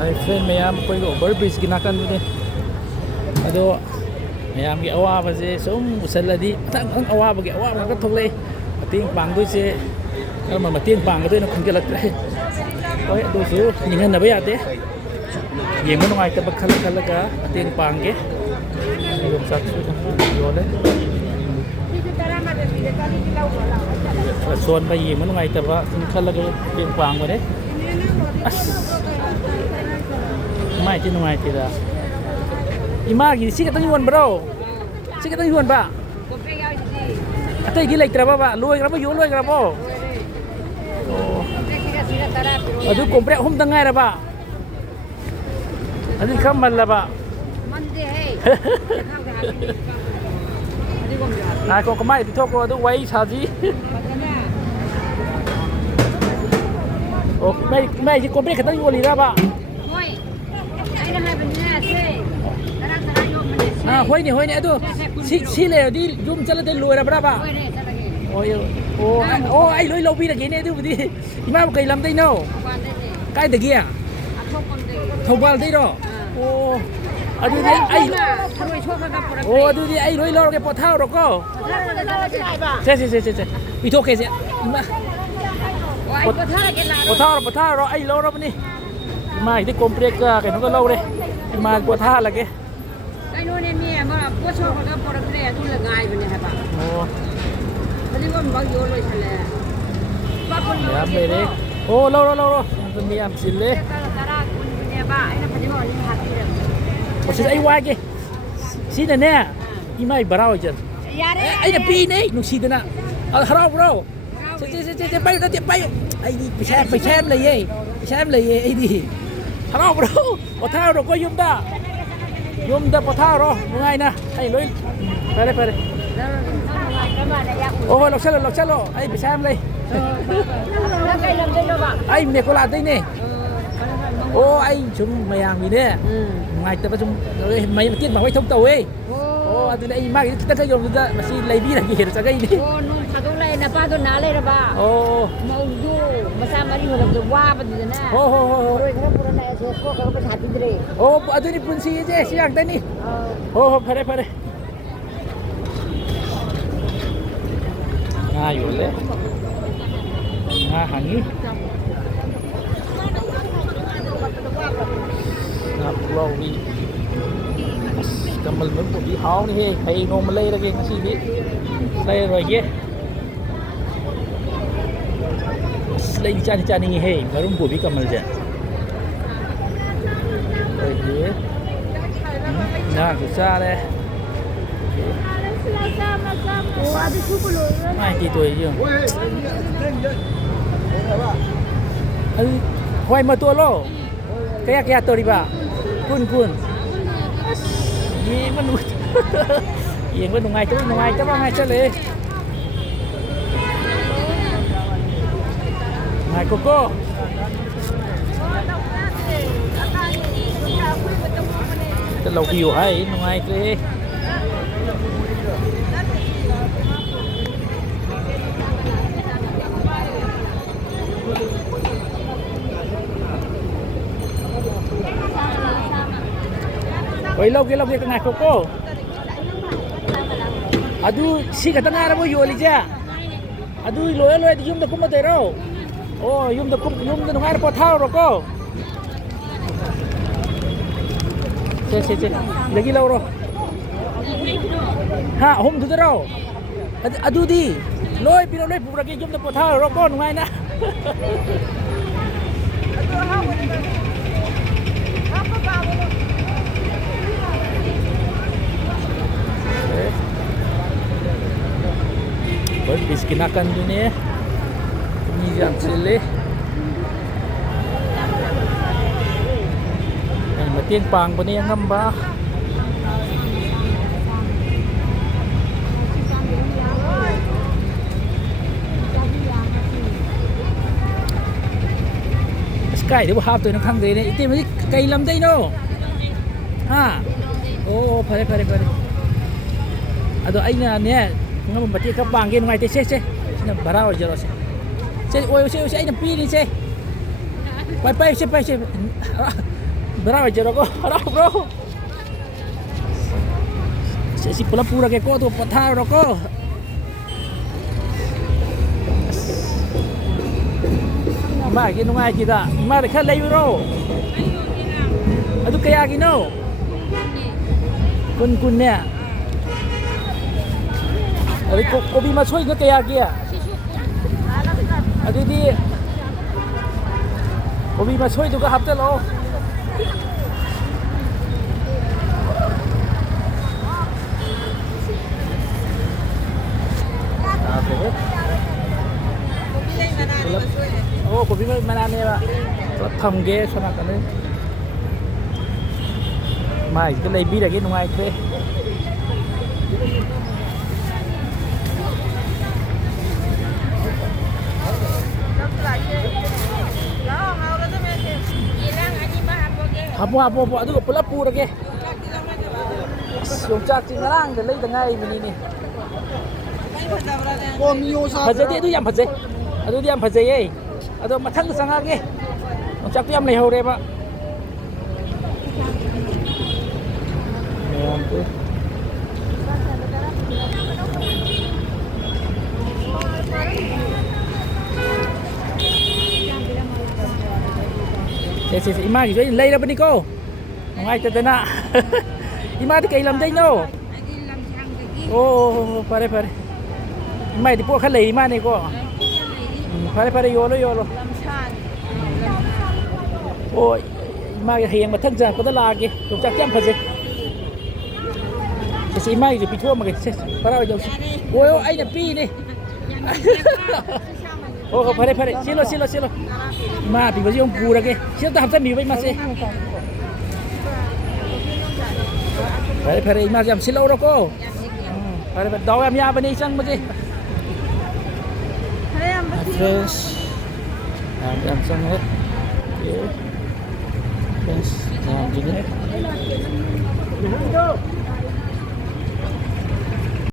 Friend ꯃꯌꯥꯝ ꯑꯩꯈꯣꯏꯒꯤ over ꯕ꯭ꯔꯤꯖꯀꯤ ꯅꯥꯀꯟꯗꯨꯅꯤ ꯑꯗꯣ ꯃꯌꯥꯝꯒꯤ ꯑꯋꯥꯕꯁꯦ ꯁꯨꯝ ꯎꯁꯜꯂꯗꯤ ꯃꯊꯪ ꯃꯊꯪ ꯑꯋꯥꯕꯒꯤ ꯑꯋꯥꯕ ꯉꯥꯛꯇ ꯊꯣꯛꯂꯛꯏ ꯃꯇꯦꯡ ꯄꯥꯡꯗꯣꯏꯁꯦ ꯀꯔꯝꯕ ꯃꯇꯦꯡ ꯄꯥꯡꯒꯗꯣꯏꯅꯣ ꯈꯪꯖꯤꯜꯂꯛꯇ꯭ꯔꯦ ꯍꯣꯏ ꯑꯗꯨꯁꯨ ꯅꯤꯡꯍꯟꯅꯕ ꯌꯥꯗꯦ ꯌꯦꯡꯕ ꯅꯨꯡꯉꯥꯏꯇꯕ ꯈꯜꯂ ꯈꯜꯂꯒ ꯃꯇꯦꯡ ꯄꯥꯡꯒꯦ ꯌꯣꯡꯆꯥꯛꯁꯨ ꯌꯣꯜꯂꯦ ꯁꯣꯟꯕ ꯌꯦꯡꯕ ꯅꯨꯡꯉꯥꯏꯇꯕ ꯁꯨꯝ ꯈꯜꯂꯒ ꯃꯇꯦꯡ ꯄꯥꯡꯕꯅꯦ ꯑꯁ ꯅꯨꯡꯉꯥꯏꯇꯦ ꯅꯨꯡꯉꯥꯏꯇꯦꯗ 이마기 시계던 이원브로 시계던 이원 봐 ꯑꯇꯩꯗꯤ ꯂꯩꯇ꯭ꯔꯕꯕ ꯂꯣꯏꯈ꯭ꯔꯕ ꯌꯣ ꯂꯣꯏꯈ꯭ꯔꯕꯣ ꯑꯗꯨ ꯀꯣꯝꯄ꯭ꯔꯦꯛ ꯑꯍꯨꯝꯗ ꯉꯥꯏꯔꯕ ꯑꯗꯨ ꯈꯔ ꯃꯜꯂꯕ ꯉꯥꯏꯈꯣ ꯀꯃꯥꯏꯅ ꯄꯤꯊꯣꯛꯈꯣ ꯑꯗꯨ ꯋꯥꯔꯤ ꯁꯥꯁꯤ ꯑꯣ ꯏꯃꯥꯏꯁꯤ ꯀꯣꯝꯄ꯭ꯔꯦꯛ ꯈꯛꯇꯪ ꯌꯣꯜꯂꯤꯔꯕ ꯍꯣꯏꯅꯦ ꯍꯣꯏꯅꯦ ꯑꯗꯨ ꯁꯤ ꯂꯩꯔꯗꯤ ꯌꯨꯝ ꯆꯠꯂꯗꯤ ꯂꯣꯏꯔꯕ꯭ꯔꯕ ꯑꯣ ꯑꯩ ꯂꯣꯏ ꯂꯧꯕꯤꯔꯒꯦꯅꯦ ꯑꯗꯨꯕꯨꯗꯤ ꯏꯃꯥꯕꯨ ꯀꯩ ꯂꯝꯗꯩꯅꯣ ꯀꯥꯏꯗꯒꯤ ꯊꯧꯕꯥꯜꯗꯩꯔꯣ ꯑꯣ ꯑꯗꯨꯗꯤ ꯑꯩ ꯑꯗꯨꯗꯤ ꯑꯩ ꯂꯣꯏ ꯂꯧꯔꯒꯦ ꯄꯣꯊꯥꯔꯣꯀꯣ ꯁꯦ ꯄꯤꯊꯣꯛꯀꯦꯁꯦ ꯏꯃꯥ ꯄꯣꯊꯥꯔꯣ ꯑꯩ ꯂꯧꯔꯕꯅꯤ 이마ꯒꯤꯗꯤ ꯀꯣꯝꯄ꯭ꯔꯦꯛꯀ ꯀꯩꯅꯣꯒ ꯂꯧꯔꯦ 이마 ꯄꯣꯊꯥꯍꯜꯂꯒꯦ ꯀꯩꯅꯣꯅꯦꯃꯤ ꯑꯃ ꯄꯣꯠ ꯁꯣꯛꯈ꯭ꯔꯒ ꯄꯣꯔꯛꯇ꯭ꯔꯦ ꯑꯗꯨꯅ ꯉꯥꯏꯕꯅꯦ ꯍꯥꯏꯕ ꯑꯣ ꯐꯗꯤꯒꯣꯝꯕ ꯌꯣꯜ ꯂꯣꯏꯁꯜꯂꯦ ꯌꯥꯝ ꯂꯩꯔꯦ ꯑꯣ ꯂꯧꯔꯣ ꯑꯗꯨ ꯃꯤ ꯌꯥꯝ ꯆꯤꯜꯂꯦ ꯇꯔꯥ ꯀꯨꯟꯒꯤꯅꯦꯕ ꯑꯩꯅ ꯐꯗꯤꯒꯣꯝ ꯑꯅꯤ ꯍꯥꯞꯄꯤꯔꯕꯅꯦ ꯁꯤꯗ ꯑꯩ ꯋꯥꯒꯦ ꯁꯤꯗꯅꯦ ꯏꯃꯥꯏ ꯕꯔꯥ ꯑꯣꯏꯖꯔ ꯑꯩꯅ ꯄꯤꯅꯦ ꯅꯨꯡꯁꯤꯗꯅ ꯍꯔꯥꯎꯕ꯭ꯔꯣ ꯁꯦ ꯄꯥꯏꯌꯨ ꯅꯠꯇꯦ ꯄꯥꯏꯌꯨ ꯑꯩꯗꯤ ꯄꯩꯁꯥ ꯌꯥꯝ ꯂꯩꯌꯦ ꯑꯩꯗꯤ ꯍꯔꯥꯎꯕ꯭ꯔꯣ ꯄꯣꯊꯥꯔꯣꯀꯣ ꯌꯨꯝꯗ ꯄꯣꯊꯥꯔꯣ ꯅꯨꯡꯉꯥꯏꯅ ꯑꯩ ꯂꯣꯏ ꯐꯔꯦ ꯍꯣꯏ ꯂꯧꯁꯜꯂꯣ ꯑꯩ ꯄꯩꯁꯥ ꯌꯥꯝ ꯂꯩ ꯑꯩ ꯅꯦꯀꯣꯂꯥꯗꯩꯅꯦ ꯑꯣ ꯑꯩ ꯁꯨꯝ ꯃꯌꯥꯝꯒꯤꯅꯦ ꯅꯨꯡꯉꯥꯏꯇꯕ ꯁꯨꯝ ꯃꯇꯦꯡ ꯄꯥꯡꯕꯩ ꯊꯕꯛ ꯇꯧꯋꯦ ꯑꯣ ꯑꯗꯨꯅ ꯑꯩ ꯃꯥꯒꯤ ꯈꯤꯇꯪ ꯌꯧꯕꯗꯨꯗ ꯃꯁꯤ ꯂꯩꯕꯤꯔꯒꯦꯅ ꯆꯪꯉꯛꯏꯅꯦ ꯑꯣ ꯅꯣꯡ ꯐꯥꯗꯣꯛ ꯂꯩ ꯅꯄꯥꯗꯣ ꯅꯥ ꯂꯩꯔꯕ ꯑꯣ ꯃꯧꯗꯨ ꯃꯆꯥ ꯃꯔꯤ ꯍꯣꯜꯂꯛꯄꯗ ꯋꯥꯕꯗꯨꯗꯅꯦ ꯍꯣꯏ ꯈꯔ ꯄꯨꯔ ꯂꯥꯛꯑꯦ ꯁꯣꯛꯈ꯭ꯔꯒ ꯄꯩꯁꯥ ꯄꯤꯗ꯭ꯔꯦ ꯑꯣ ꯑꯗꯨꯗꯤ ꯄꯨꯟꯁꯤꯁꯦ ꯁꯤ ꯉꯥꯛꯇꯅꯤ ꯍꯣꯏ ꯐꯔꯦ ꯉꯥ ꯌꯣꯜꯂꯦ ꯉꯥ ꯍꯥꯡꯉꯤ ꯉꯥ ꯄꯨꯛꯂꯥꯎꯕꯤ ꯑꯁ ꯀꯃꯜ ꯃꯔꯨꯝꯀꯣꯕꯤ ꯍꯥꯎꯅꯤꯍꯦ ꯍꯌꯦꯡ ꯅꯣꯡꯃ ꯂꯩꯔꯒꯦ ꯉꯁꯤꯗꯤ ꯂꯩꯔꯔꯣꯏꯒꯦ ꯑꯁ ꯂꯩꯗꯤ ꯆꯥꯅꯤꯡꯉꯤꯍꯦ ꯃꯔꯨꯝ ꯀꯣꯕꯤ ꯀꯃꯜꯁꯦ ꯑꯩꯈꯣꯏꯒꯤ ꯉꯥꯁꯨ ꯆꯥꯔꯦ ꯃꯥꯏ ꯇꯣꯏꯁꯤ ꯑꯗꯨ ꯍꯋꯥꯏ ꯃꯇꯣꯜꯂꯣ ꯀꯌꯥ ꯇꯧꯔꯤꯕ ꯀꯨꯟ ꯌꯦꯡꯕ ꯅꯨꯡꯉꯥꯏꯇꯕ ꯉꯥꯏꯁꯜꯂꯦ ꯉꯥꯏꯈꯣꯀꯣ ꯂꯧꯕꯤꯌꯨ ꯍꯥꯏ ꯅꯨꯡꯉꯥꯏꯇ꯭ꯔꯦ ꯍꯣꯏ ꯂꯧꯒꯦ ꯉꯥꯏꯈꯣꯀꯣ ꯑꯗꯨ ꯁꯤ ꯈꯛꯇ ꯉꯥꯏꯔꯕꯣ ꯌꯣꯜꯂꯤꯁꯦ ꯑꯗꯨ ꯂꯣꯏꯔꯗꯤ ꯌꯨꯝꯗ ꯀꯨꯝꯃꯗꯣꯏꯔꯣ ꯑꯣ ꯌꯨꯝꯗ ꯅꯨꯡꯉꯥꯏꯅ ꯄꯣꯊꯥꯔꯨꯔꯣꯀꯣ ꯁꯦ ꯁꯤꯗꯒꯤ ꯂꯧꯔꯣ ꯑꯍꯨꯝꯗꯨꯗꯔꯣ ꯑꯗꯨꯗꯤ ꯂꯣꯏ ꯄꯨꯔꯒꯦ ꯌꯨꯝꯗ ꯄꯣꯊꯥꯔꯨꯔꯣꯀꯣ ꯅꯨꯡꯉꯥꯏꯅ ꯕꯤꯁꯀꯤ ꯅꯥꯀꯟꯗꯨꯅꯦ ꯃꯤꯁꯦ ꯌꯥꯝ ꯆꯤꯜꯂꯤ ꯑꯩ ꯃꯇꯦꯡ ꯄꯥꯡꯕꯅꯦ ꯑꯉꯝꯕ ꯑꯁ ꯀꯥꯏꯗꯕꯨ ꯍꯥꯞꯇꯣꯏꯅꯣ ꯈꯪꯗ꯭ꯔꯦꯅꯦ ꯏꯇꯩꯃꯗꯤ ꯀꯩ ꯂꯝꯗꯩꯅꯣ ꯑꯣ ꯐꯔꯦ ꯑꯗꯣ ꯑꯩꯅꯅꯦ ꯉꯝꯕ ꯃꯇꯦꯡ ꯈꯔ ꯄꯥꯡꯒꯦ ꯅꯨꯡꯉꯥꯏꯇꯦ ꯁꯦ ꯁꯤꯅ ꯚꯔꯥ ꯑꯣꯏꯖꯔꯣꯁꯦ ꯑꯣꯏꯁꯦ ꯑꯩꯅ ꯄꯤꯔꯤꯁꯦ ꯄꯥꯏꯁꯦ Berapa aja rokok? Rokok bro. Si pula-pura kayak kok tuh patah rokok. Mà cái nung ai kita, mà cái lấy euro. Aduh kayak gino. Kun nè. Aduh kopi mà xôi cái kayak kia. Aduh đi. Kopi mà xôi tuh hấp lo. Oh, kopi mana nih pak? Thầm ghê sao nào cả đấy. Mai cái lấy bi là cái ngoài thế. Apa itu pelapu lagi. Yung cak cingarang để lấy từ ngay bên này. Phật itu yang phật aduh yang phật ấy. Aduh mathang sangage. Yung cak yang leho deh pak. Si Ima gitu lay apa nih ko? Ngai tetena. Ima di kai lam dai no. Oh, pare. Ima di po khan lay Ima nih ko. Pare yolo. Oh, Ima hiang mathang ja ko da lagi. Yung cak jam phase. Si Ima di pitua ma ke. Para jauh. Oh, ai na pi nih. Oh, pare. Silo. Ma pi yung pura ke. Sino ta hamsa mi bai ma se. Pare ma jam silo ro ko. Pare daw am ya bani sang ma je. Fresh. Jam sang hết. Fresh. Jam jadi.